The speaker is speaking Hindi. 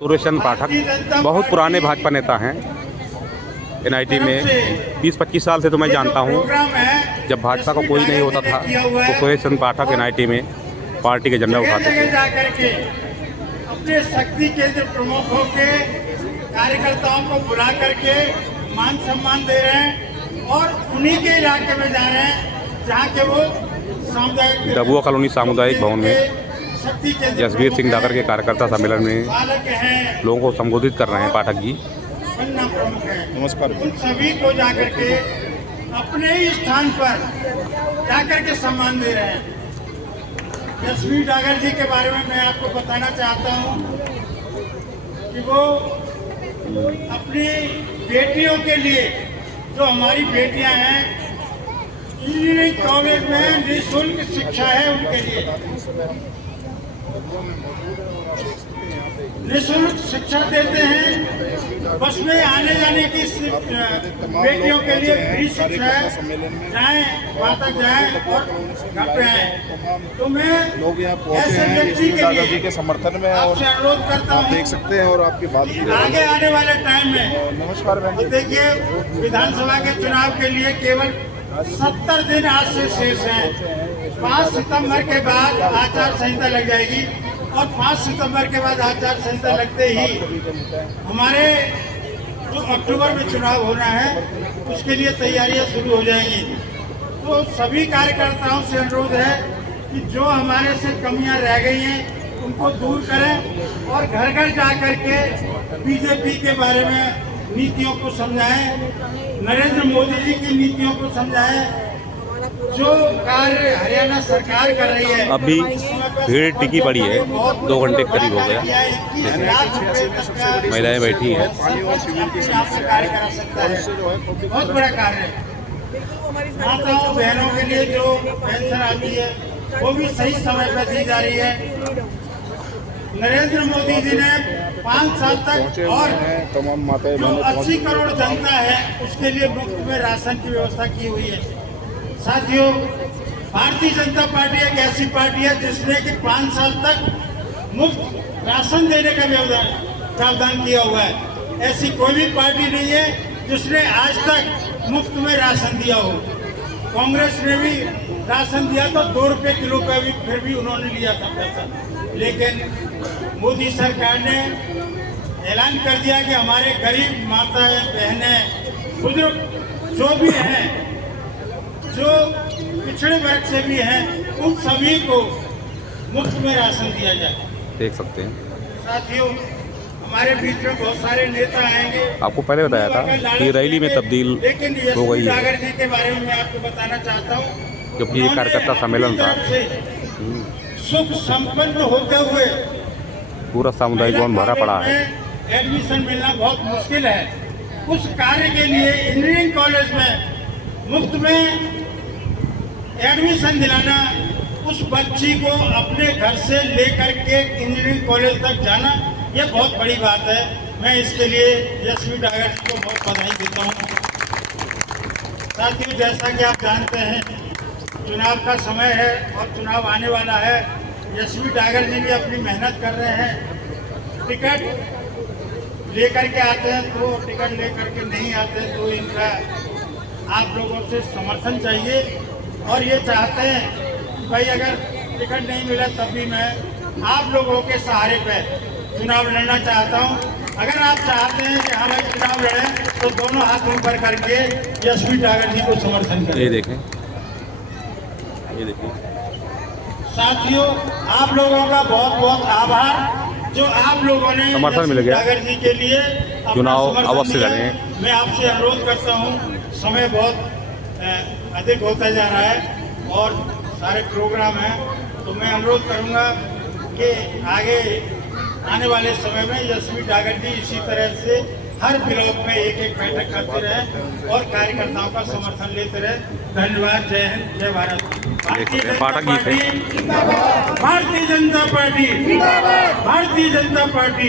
सुरेश चंद्र पाठक बहुत पुराने भाजपा नेता हैं। एनआईटी में 20-25 साल से तो मैं जानता हूँ। जब भाजपा को कोई नहीं होता था तो सुरेश चंद्र पाठक एनआईटी में पार्टी के झंडा उठाते थे। अपने शक्ति केंद्र प्रमुखों के कार्यकर्ताओं को बुला करके मान सम्मान दे रहे हैं और उन्हीं के इलाके में जा रहे हैं जहाँ के वो सामुदायिक डबुआ कॉलोनी सामुदायिक भवन में जसवीर सिंह डागर के कार्यकर्ता सम्मेलन में लोगों को संबोधित कर रहे हैं पाठक जी। नमस्कार। सभी को जाकर के अपने ही स्थान पर जाकर के सम्मान दे रहे हैं। जसवीर डागर जी के बारे में मैं आपको बताना चाहता हूं कि वो अपनी बेटियों के लिए, जो हमारी बेटियां हैं, इंजीनियरिंग कॉलेज में निःशुल्क शिक्षा है उनके लिए, निःशुल्क शिक्षा देते हैं। बस में आने जाने की बेटियों के लिए फ्री शिक्षा है, जाएं वहाँ तक जाएं और घर पे आएं। तो मैं ऐसे व्यक्ति के लिए समर्थन में आपसे अनुरोध करता हूँ, देख सकते हैं और आपकी बात भी आगे आने वाले टाइम में नमस्कार बहन। तो देखिए, विधानसभा के चुनाव के लिए केवल 70 दिन आज से शेष हैं। 5 सितंबर के बाद आचार संहिता लग जाएगी और 5 सितंबर के बाद आचार संहिता लगते ही हमारे जो अक्टूबर में चुनाव होना है उसके लिए तैयारियां शुरू हो जाएंगी। तो सभी कार्यकर्ताओं से अनुरोध है कि जो हमारे से कमियां रह गई हैं उनको दूर करें और घर घर जा कर के बीजेपी के बारे में नीतियों को समझाएं, नरेंद्र मोदी जी की नीतियों को समझाएं। जो कार्य हरियाणा सरकार कर रही है, अभी भीड़ टिकी पड़ी है, 2 घंटे करीब हो गया। महिलाएं बैठी हैं। कार्य करा सकता है, बहुत बड़ा कार्य है। माताओं बहनों के लिए जो पेंशन आती है वो भी सही समय पर दी जा रही है। नरेंद्र मोदी जी ने 5 साल तक और तमाम माताएं जो 80 करोड़ जनता है उसके लिए मुफ्त में राशन की व्यवस्था की हुई है। साथियों, भारतीय जनता पार्टी एक ऐसी पार्टी है जिसने कि 5 साल तक मुफ्त राशन देने का प्रावधान किया हुआ है। ऐसी कोई भी पार्टी नहीं है जिसने आज तक मुफ्त में राशन दिया हो। कांग्रेस ने भी राशन दिया तो 2 रुपये किलो का भी, फिर भी उन्होंने लिया था पैसा। लेकिन मोदी सरकार ने ऐलान कर दिया कि हमारे गरीब माताएं बहनें बुजुर्ग जो भी हैं, जो पिछड़े वर्ग से भी हैं, उन सभी को मुफ्त में राशन दिया जाए। देख सकते हैं साथियों, हमारे बीच में बहुत सारे नेता आएंगे। आपको पहले बताया था कि रैली में तब्दील हो गई है, डागर जी के बारे में मैं आपको बताना चाहता हूँ। क्योंकि ये कार्यकर्ता सम्मेलन था। सुख संपन्न होते हुए पूरा सामुदायिक भवन भरा पड़ा है। एडमिशन मिलना बहुत मुश्किल है। उस कार्य के लिए इंजीनियरिंग कॉलेज में मुफ्त में एडमिशन दिलाना, उस बच्ची को अपने घर से लेकर के इंजीनियरिंग कॉलेज तक जाना, यह बहुत बड़ी बात है। मैं इसके लिए जसवीर डागर जी को बहुत बधाई देता हूँ। साथियों, जैसा कि आप जानते हैं चुनाव का समय है और चुनाव आने वाला है। जसवीर डागर जी भी अपनी मेहनत कर रहे हैं। टिकट लेकर के आते हैं तो, टिकट लेकर के नहीं आते तो इनका आप लोगों से समर्थन चाहिए। और ये चाहते हैं भाई अगर टिकट नहीं मिला तब भी मैं आप लोगों के सहारे पे चुनाव लड़ना चाहता हूँ। अगर आप चाहते हैं कि हम चुनाव लड़ें तो दोनों हाथ ऊपर करके जसवीर डागर जी को समर्थन करें। ये देखें, ये देखिए साथियों, आप लोगों का बहुत बहुत आभार जो आप लोगों ने समर्थन मिल गया। डागर जी के लिए चुनाव अवश्य लड़ें। मैं आपसे अनुरोध करता हूँ, समय बहुत अधिक होता जा रहा है और सारे प्रोग्राम हैं, तो मैं अनुरोध करूँगा कि आगे आने वाले समय में जसवीर डागर जी इसी तरह से हर ब्लॉक में एक बैठक करते रहे और कार्यकर्ताओं का समर्थन लेते रहे। धन्यवाद। जय हिंद, जय Bharat. Bharatiya Janata party, Bharatiya Janata party, Bharatiya Janata party.